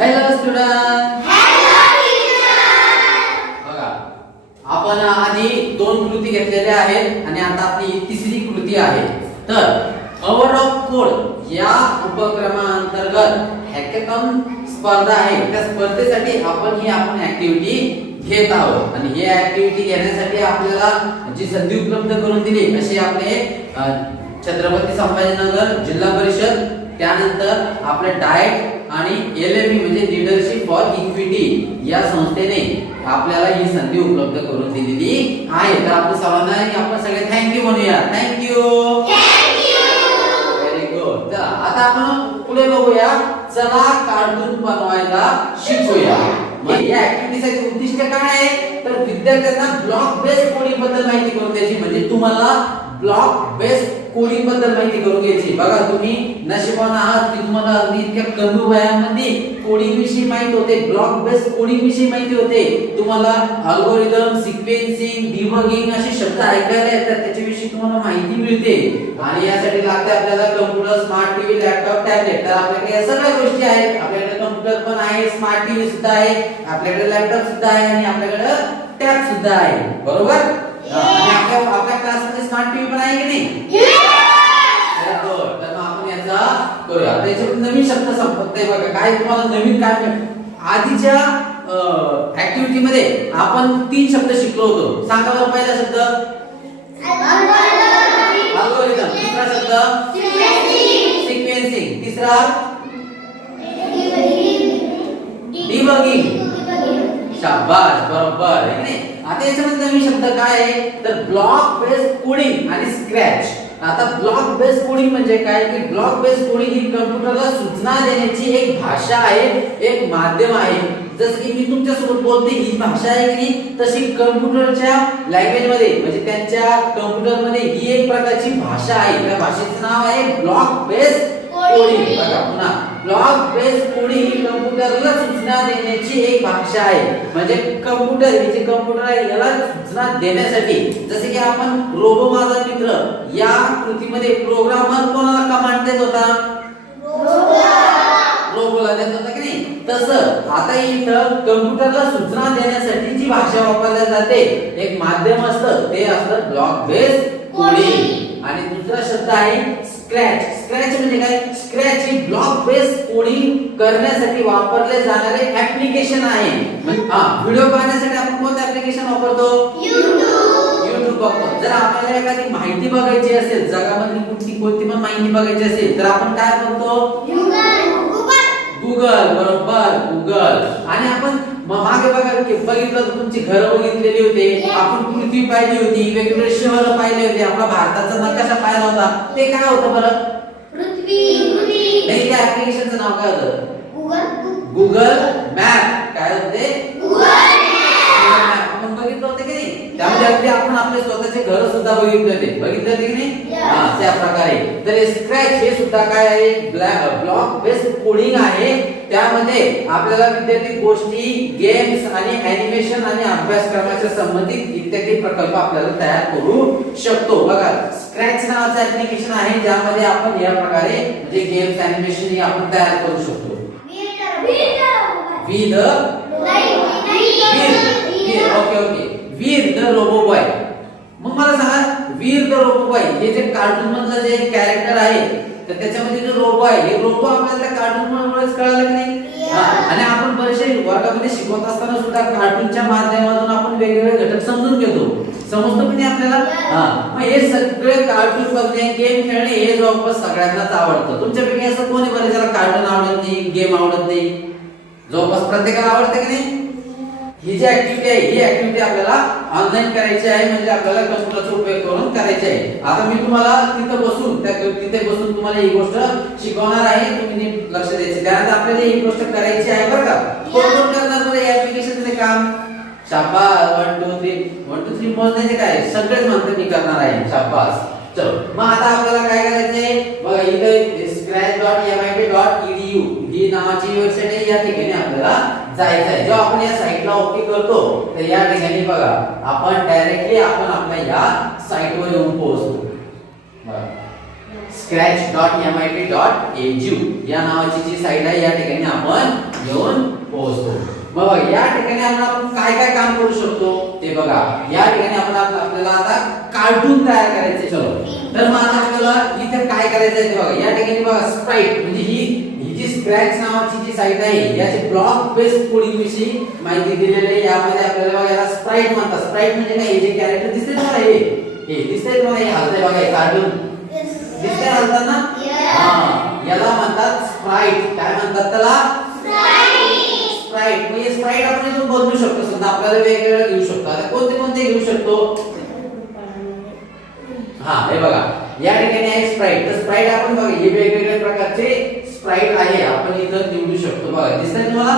Hello student बघा आपण आधी दोन कृती घेतलेल्या आहेत आणि आता आपली तिसरी कृती आहे. तर अवर ऑफ कोड या उपक्रमाअंतर्गत हॅकेथॉन स्पर्धा आहे. त्या स्पर्धेसाठी आपण ही आपण ऍक्टिव्हिटी घेत आहोत. आणि ही ऍक्टिव्हिटी घेण्यासाठी आपल्याला जी संधी उपलब्ध करून दिली अशी आपले छत्रपती संभाजीनगर जिल्हा परिषद त्यानंतर आपले डाएट आणि एल एम म्हणजे लीडरशिप फॉर इक्विटी या संस्थेने आपल्याला ही संधी उपलब्ध करून दिलेली आहे. तर आपण सर्वांना आपण सगळे थँक्यू म्हणूया. थँक्यू व्हेरी गुड तर आता आपण पुढे बघूया. चला कार्टून बनवायला शिकूया. या ऍक्टिव्हिटीसाठी उद्दिष्ट काय आहे? तर विद्यार्थ्यांना ब्लॉक बेस्ड कोडिंगबद्दल माहिती करून द्यायची. म्हणजे तुम्हाला ब्लॉक बेस्ड कोडिंगबद्दल माहिती करून घ्यायची. बघा तुम्ही नशिबान आहात की तुम्हाला अगदी इतक्या कमी वयामध्ये कोडिंग विषयी माहिती होते. ब्लॉक बेस्ड कोडिंग विषयी माहिती होते. तुम्हाला अल्गोरिदम सिक्वेन्सिंग डिबगिंग असे शब्द ऐकायला येतात. त्याच्याविषयी तुम्हाला माहिती मिळते. आणि यासाठी लागते आपल्याला computer smart TV laptop tablet तर आपल्याकडे या सगळ्या गोष्टी आहेत. आपल्याकडे कम्प्युटर पण आहे स्मार्ट टीव्ही सुद्धा आहे आपल्याकडे लॅपटॉप सुद्धा आहे आणि आपल्याकडे टॅब सुद्धा आहे. बरोबर? आणि आपल्या आपल्या क्लासमध्ये स्मार्ट टीव्ही पण आहे की नाही. तर मग आपण याचा करूया. आता नवीन शब्द संपत्ती बघा. काय तुम्हाला नवीन काय? आधीच्या ऍक्टिव्हिटी मध्ये आपण तीन शब्द शिकलो होतो. सांगा बरं पहिला शब्द. अल्गोरिदम दुसरा शब्द. सिक्वेन्सिंग तिसरा? डिबगिंग शाबाश बरोबर. आहे की नाही आता याच्यामध्ये नवीन शब्द काय आहे? तर ब्लॉक बेस्ड कोडिंग आणि स्क्रॅच आता ब्लॉक बेस्ड कोडिंग म्हणजे काय? की ब्लॉक बेस्ड कोडिंग ही कम्प्युटरला सूचना देण्याची एक भाषा आहे एक माध्यम आहे. जसं की मी तुमच्यासोबत बोलते ही भाषा आहे की नाही? तशी कम्प्युटरच्या लँग्वेजमध्ये म्हणजे त्यांच्या कम्प्युटरमध्ये ही एक प्रकारची भाषा आहे. त्या भाषेचं नाव आहे ब्लॉक बेस्ड कोडिंग बघा पुन्हा. ब्लॉक बेस्ड कोडिंग ही कम्प्युटरला सूचना देण्याची एक भाषा आहे. म्हणजे कम्प्युटर ही जी कम्प्युटर आहे याला सूचना देण्यासाठी. जसे की आपण रोबो माझा मित्र या कृतीमध्ये प्रोग्रामर कोणाला कमांड देत होता? रोबोला देत होता की नाही? तसं आता इथं कम्प्युटरला सूचना देण्यासाठी जी भाषा वापरल्या जाते एक माध्यम असतं ते असतं ब्लॉक बेस्ड कोडिंग आणि दुसरा शब्द आहे स्क्रॅच स्क्रॅच म्हणजे काय? स्क्रॅच ही ब्लॉक बेस्ड कोडिंग करण्यासाठी वापरले जाणारे ऍप्लिकेशन आहे. म्हणजे हा व्हिडिओ पाहण्यासाठी आपण कोणतं ऍप्लिकेशन वापरतो? युट्यूब वापरतो. जर आपल्याला एखादी माहिती बघायची असेल जगामधली कुठली कोणती पण माहिती बघायची असेल तर आपण काय बघतो? गुगल बरोबर गुगल आणि आपण मागे बघा की बघितलं तुमची घरं बघितलेली होते आपण पृथ्वी पाहिली होती वेगवेगळे शहर पाहिले होते आपला भारताचा नकाशा पाहिला होता. ते काय होतं बरं? नाही त्या ऍप्लिकेशनचं नाव काय होतं? गुगल मॅप काय होते आपण बघितलं होतं की नाही त्यामध्ये अगदी आपण आपले स्वतःचे घर सुद्धा बघितले होते बघितले की नाही. हा त्या प्रकारे. तर स्क्रॅच हे सुद्धा काय आहे? ब्लॉक बेस्ड कोडिंग आहे. त्यामध्ये आपल्याला विद्यार्थी गोष्टी गेम्स आणि अॅनिमेशन आणि अभ्यासक्रमाच्या संबंधित इत्यादी प्रकल्प आपल्याला तयार करू शकतो. बघा स्क्रॅच नावाचं ऍप्लिकेशन आहे. ज्यामध्ये आपण या प्रकारे म्हणजे गेम्स अॅनिमेशन हे आपण तयार करू शकतो. We the Veer Veer okay okay Veer the robo boy मग मला सांगा वीर द रोबो बॉय हे जे कार्टून मधलं जे कॅरेक्टर आहे तर त्याच्यामध्ये जो रोबो आहे हे रोबो आपल्याला त्या कार्टून कळालं की नाही? आणि आपण बरेचसे वर्गामध्ये शिकवत असताना सुद्धा कार्टूनच्या माध्यमातून आपण वेगवेगळे घटक समजून घेतो. समजतो की नाही आपल्याला. हा हे सगळे कार्टून बघणे गेम खेळणे हे जवळपास सगळ्यांनाच आवडतं. तुमच्यापैकी असं कोणी बरं ज्याला कार्टून आवडत नाही गेम आवडत नाही? जवळपास प्रत्येकाला आवडतं की नाही? ही जी ऍक्टिव्हिटी आहे ही ऍक्टिव्हिटी आपल्याला ऑनलाईन करायची आहे म्हणजे आपल्याला कम्प्युटरचा उपयोग करून करायची आहे. आता मी तुम्हाला तिथं बसून त्या तिथे बसून तुम्हाला ही गोष्ट शिकवणार आहे तुम्ही नीट लक्ष द्यायचं. कारण आपल्याला ही गोष्ट करायची आहे बरं का. कोण कोण करणार बरं या ऍप्लिकेशनचे काम? शाबास. One two three one two three मोजण्याचे काय? सगळेच म्हणतात मी करणार आहे. शाबास. चलो. मग आता आपल्याला काय करायचंय बघा इथे scratch dot M I T dot E D U ही नावाची वेबसाईट आहे या ठिकाणी आपल्याला जायचं आहे जेव्हा आपण या साईटला ओके करतो तर या ठिकाणी बघा. आपण डायरेक्टली आपण आपल्या या साईटवर येऊन पोहोचतो. स्क्रॅच या नावाची जी साईट आहे, या ठिकाणी आपण येऊन पोहोचतो. मग या ठिकाणी आपण काय काय काम करू शकतो, ते बघा. या ठिकाणी आपण आपल्याला आता कार्टून तयार करायचे चलो. तर मग आता आपल्याला इथे काय करायचं आहे बघा. या ठिकाणी बघा स्प्राईट म्हणजे ही स्क्रॅच नावाची जी साईट आहे. याची ब्लॉक बेस्ड कोडिंग विषयी माहिती दिलेली आहे. यामध्ये आपल्याला बघा याला स्प्राईट म्हणतात. स्प्राईट म्हणजे काय? हे जे कॅरेक्टर दिसते तुम्हाला हे? हे दिसते तुम्हाला? हे हलतंय बघा हे कार्टून दिसते हलताना हा. याला म्हणतात स्प्राईट काय म्हणतात त्याला? स्प्राईट म्हणजे स्प्राईट आपण इथून बदलू शकतो. समजा आपल्याला वेगवेगळं घेऊ शकतो. आता कोणते कोणते घेऊ शकतो? हा हे बघा. या ठिकाणी आहे स्प्राईट तर स्प्राईट आपण बघा हे वेगवेगळ्या प्रकारचे स्प्राईट आहे आपण इथं निवडू शकतो. बघा दिसतंय तुम्हाला?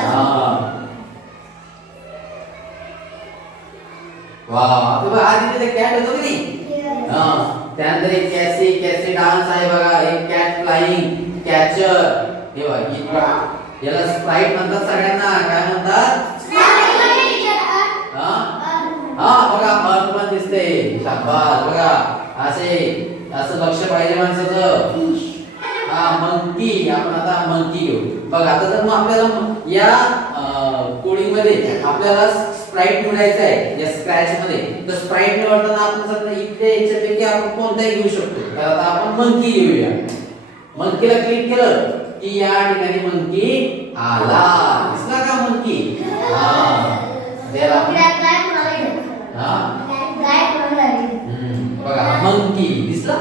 हा. वा आधी तिथे कॅट होतो की नाही? हा. त्यानंतर एक कॅसी कॅसी डान्स आहे बघा. एक कॅट फ्लाइंग कॅचर हे बघा. याला स्प्राईट म्हणतात सगळ्यांना. काय म्हणतात? हा? हा बघा मन पण दिसते शाबास बघा. असे असं लक्ष पाहिजे माणसाचं. हा मंकी आपण आता मंकी घेऊ. बघ आता जर मग आपल्याला या कोडिंगमध्ये आपल्याला स्प्राईट निवडायचं आहे या स्क्रॅच मध्ये तर स्प्राईट निवडताना आपण समजा इथे याच्यापैकी आपण कोणताही घेऊ शकतो तर आता आपण मंकी घेऊया. मंकीला क्लिक केलं की या ठिकाणी मंकी आला. दिसला का मंकी? हा. हा. बघा मंकी. दिसला.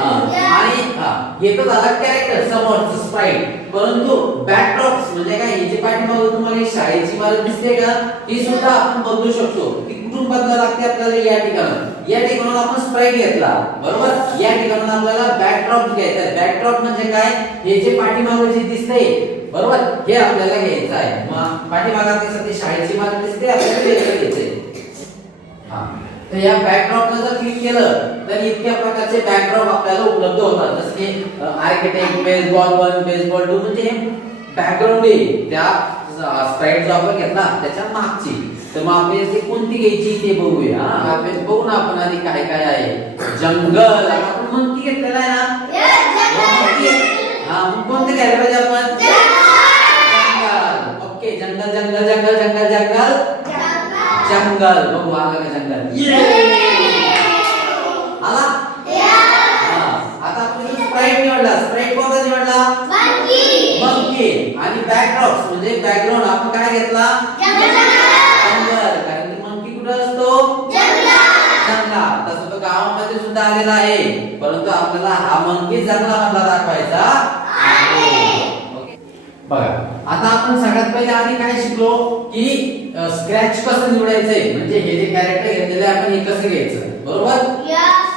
आणि येतो हे तर झाला कॅरेक्टर समोरच स्प्राईट परंतु बॅकड्रॉप्स म्हणजे काय याची पाठीमागे तुम्हाला शाळेची इमारत दिसते का? ही सुद्धा आपण बदलू शकतो. ती कुठून बदला लागते आपल्याला? या ठिकाणी या ठिकाणी आपण स्प्राईट घेतला. बरोबर? या ठिकाणून आपल्याला बॅकड्रॉप घ्यायचा बॅकड्रॉप म्हणजे काय? हे जे पाठीमागे जे दिसते बरोबर? हे आपल्याला घ्यायचं आहे. मग पाठीमागात ते शाळेची इमारत दिसते आपल्याला घ्यायचं आहे. हा. तर या बॅकड्रॉपला जर क्लिक केलं तर इतक्या प्रकारचे बॅकड्रॉप आपल्याला उपलब्ध होतात. जसं की architect baseball one baseball two म्हणजे हे बॅकग्राऊंड आहे. त्या स्प्राईट जो आपण घेतला त्याच्या मागची. तर मग आपण ती कोणती घ्यायची ते बघूया. आपण बघू ना आपण आधी काय काय आहे. जंगल. आपण मंकी घेतलेला आहे ना. हा मग कोणते घ्यायला पाहिजे आपण? जंगल. ओके जंगल जंगल जंगल जंगल जंगल. जंगल बघू आलं का जंगल? आला? हा. आता आपण स्प्राईट निवडला. स्प्राईट कोणता निवडला? मंकी आणि बॅकड्रॉप म्हणजे बॅकग्राऊंड आपण काय घेतला? जंगल! कारण की मंकी कुठे असतो? जंगलात! तसं तो गावामध्ये सुद्धा आलेला आहे. परंतु आपल्याला हा मंकी जंगलामधला दाखवायचा आहे. ओके. बघा. आता आपण सगळ्यात पहिले आधी काय शिकलो? की स्क्रॅच कसं निवडायचंय म्हणजे हे जे कॅरेक्टर घेतलेले आहे आपण हे कसं घ्यायचं? बरोबर?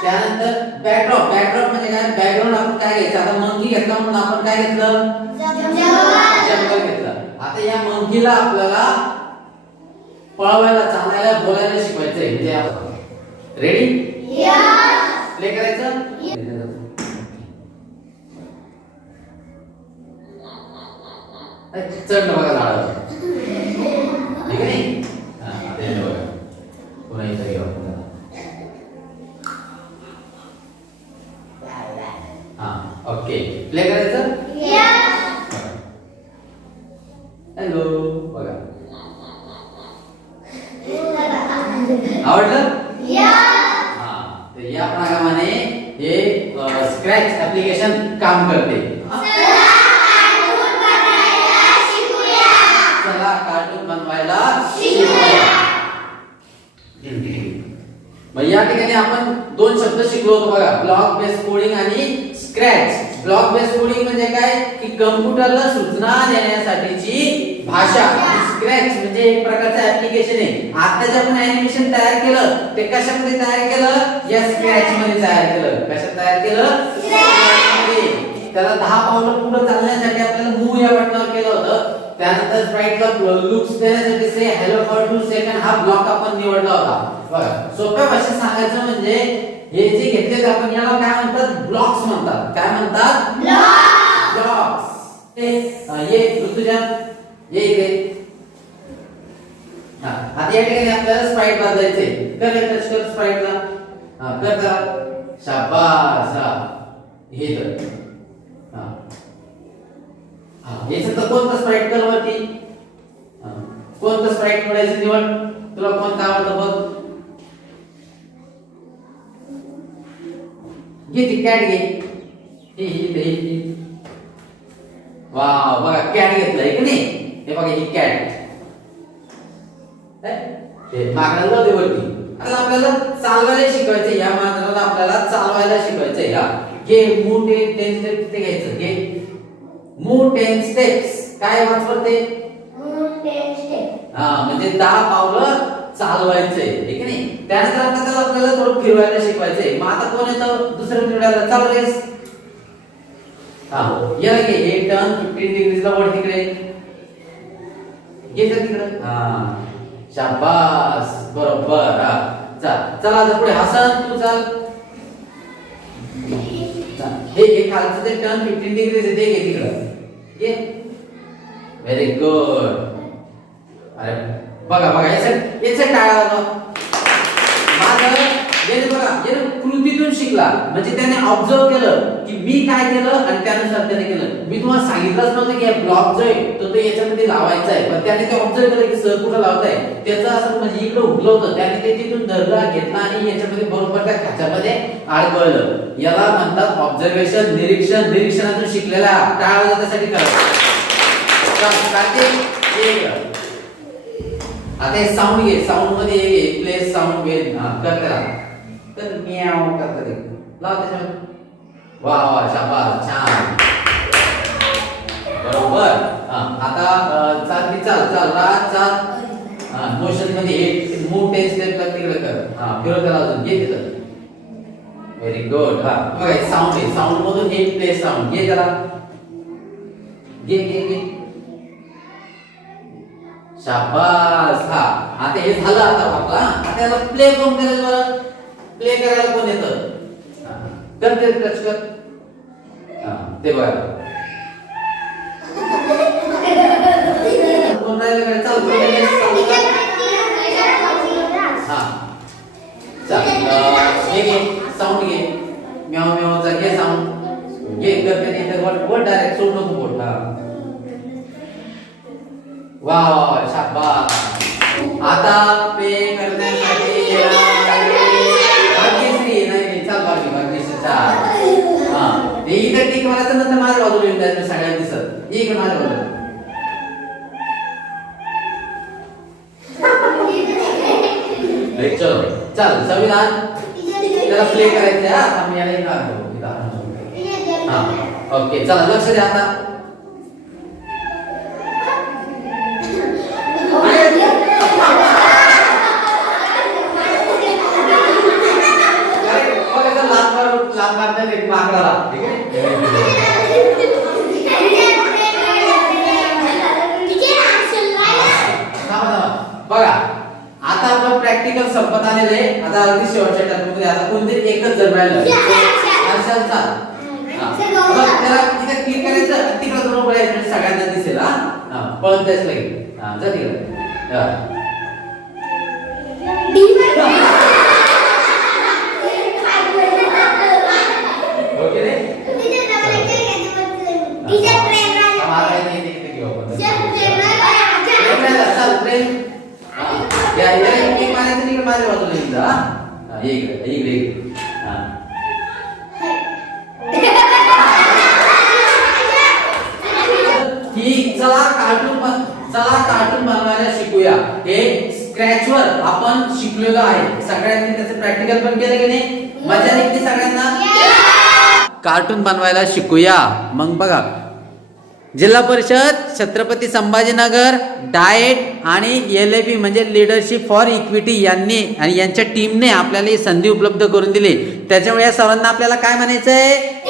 त्यानंतर बॅकड्रॉप बॅकड्रॉप म्हणजे काय? बॅकग्राऊंड आपण काय घ्यायचं? आता मंकी घेतला म्हणून आपण काय घेतलं? जंगल. घेतलं. आता या मंकीला आपल्याला पळवायला चालायला बोलायला शिकवायचंय. म्हणजे रेडी प्ले करायचं? चढ बघा झाडावर ठीक आहे नाही हा, आता हे बघा पुन्हा इथं घेऊ आपण त्याला. हा ओके प्ले करायचं हॅलो बघा आवडलं हा तर या प्रमाणे हे स्क्रॅच ऍप्लिकेशन काम करते चला कार्टून बनवायला शिकूया मग या ठिकाणी आपण दोन शब्द शिकलो होतो बघा. ब्लॉक बेस कोडिंग आणि स्क्रॅच ब्लॉक बेस कोडिंग म्हणजे काय? की कम्प्युटरला सूचना देण्यासाठीची भाषा. स्क्रॅच म्हणजे एक प्रकारचं ऍप्लिकेशन आहे. आता जे आपण अॅनिमेशन तयार केलं ते कशामध्ये तयार केलं? या स्क्रॅच मध्ये तयार केलं. कशात तयार केलं. त्याला दहा पावलं पुढे चालण्यासाठी आपल्याला मूव या बटनावर त्यानंतर स्प्राईटला लुक्स देण्यासाठी say hello for two second हा ब्लॉक आपण निवडला होता. बघा सोप्या भाषेत सांगायचं म्हणजे हे जे घेतले आपण याला काय म्हणतात? ब्लॉक्स म्हणतात. काय म्हणतात? ब्लॉक्स ये ऋतुजा ये इकडे. हा आता या ठिकाणी आपल्याला स्प्राइट बदलायचे कर टच कर स्प्राईटला हा कर करा. शाबास हे तर. हा तर कोणतं स्प्राईट कर वरती? कोणतं स्प्राईट निवडायचं निवड? तुला कोणतं आवडतं बघ. घे ती कॅट घे. वा बघा कॅट घेतलाय की नाही? हे बघा ही कॅट ते मागण्याला जाऊ वरती. आता आपल्याला चालवायला शिकवायचं या मांजराला आपल्याला चालवायला शिकवायचं या. घे मोठे त्यांचे तिथे घ्यायचं. घे. मूव टेन स्टेप्स काय वाचवर ते? हा म्हणजे दहा पावलं चालवायचंय ठीक आहे त्यानंतर आता त्याला आपल्याला थोडं फिरवायला शिकवायचंय. मग आता कोण येतं? दुसरं निवडायला चाल रेस हा. याला घे हे टर्न फिफ्टीन डिग्रीजला वर तिकडे. घे तिकडे? हा. शाबास. बरोबर. हा. चल चला आता पुढे. हसन तू चल. हे हे खालचं ते टर्न फिफ्टीन डिग्रीज आहे ते घे तिकडं. घे व्हेरी गुड अरे बघा बघा याचं याचं टाळा माझं कृतीतून शिकला. म्हणजे त्याने ऑब्झर्व केलं की मी काय केलं आणि त्यानुसार त्याने केलं. मी तुम्हाला सांगितलंच नव्हतं की ब्लॉक जो आहे तो तो याच्यामध्ये लावायचा आहे. पण त्याने ते ऑब्झर्व केलं की सर कुठं लावताय? त्याचं असं म्हणजे इकडे उठलं होतं. त्याने ते तिथून धरला घेतला आणि याच्यामध्ये बरोबर त्या खाच्यामध्ये आडकळलं. याला म्हणतात ऑब्झर्वेशन निरीक्षण. निरीक्षणातून शिकलेला टाळा त्यासाठी करायचं आता हे साऊंड घे. साऊंडमध्ये घे प्ले साऊंड घे. करा. तर म्याव कर कर लाव त्याच्यावर वा वा शाबास छान बरोबर आता चाल ती चाल चाल रात चाल मोशनमध्ये हे मूव टेन स्टेप ला तिकडे कर हा फिरव त्याला अजून घे तिथं व्हेरी गुड हा बघा साऊंड आहे साऊंड मधून एक प्ले साऊंड घे त्याला घे घे घे शाबास हा आता हे झालं आता आपला आता याला प्ले कोण करायचं बरं प्ले करायला कोण येतं? हा. कर ते टच कर हा ते बघा. कोण राहिलं चाल. हा. चाल हे घे साऊंड घे. म्याव म्यावचा घे साऊंड घे करते नाही तर वर वर डायरेक्ट सोड नको बोट हा. वा वा वा शाबास. आता पे करण्यासाठी चाल हा. ते इकडे टिक मारायचं नंतर माझ्या बाजूला येऊन जायचं सगळ्यांना दिसत. इकडे माझ्या बाजूला. चलो. चल संविधान त्याला प्ले करायचं हा. आम्ही याला. हा. ओके चला लक्ष द्या आता अरे, बघा इथं लांब मार- मारतात एक माकडाला ठीक आहे बघा आता आपण प्रॅक्टिकल संपत आलेले आता अगदी शेवटच्या टप्प्यामध्ये आता कोणतरी एकच जण राहिलं. त्याला तिथे क्लिक करायचं तिकडे दोन सगळ्यांना दिसेल हा. पळत जायचं लगेच. हा जा तिकडे हा. ओके रे थांबा, आता इथे- इथे- इथे घेऊ आपण. प्रेम राहिला, चल, प्रेम. हा. या या एक एक मारायचं तिकडे माझ्या बाजूला येऊन जा हा. हा, ये इकडे इकडे इकडे हा की चला कार्टून चला कार्टून बनवायला शिकूया. हे स्क्रॅच वर आपण शिकलेलो आहे. सगळ्यांनी त्याचं प्रॅक्टिकल पण केलं की नाही? मजा निघते सगळ्यांना? कार्टून बनवायला शिकूया. मग बघा. जिल्हा परिषद छत्रपती संभाजीनगर डाएट आणि एल ए पी म्हणजे लिडरशिप फॉर इक्विटी यांनी आणि यांच्या टीमने आपल्याला ही संधी उपलब्ध करून दिली. त्याच्यामुळे या सर्वांना आपल्याला काय म्हणायचं आहे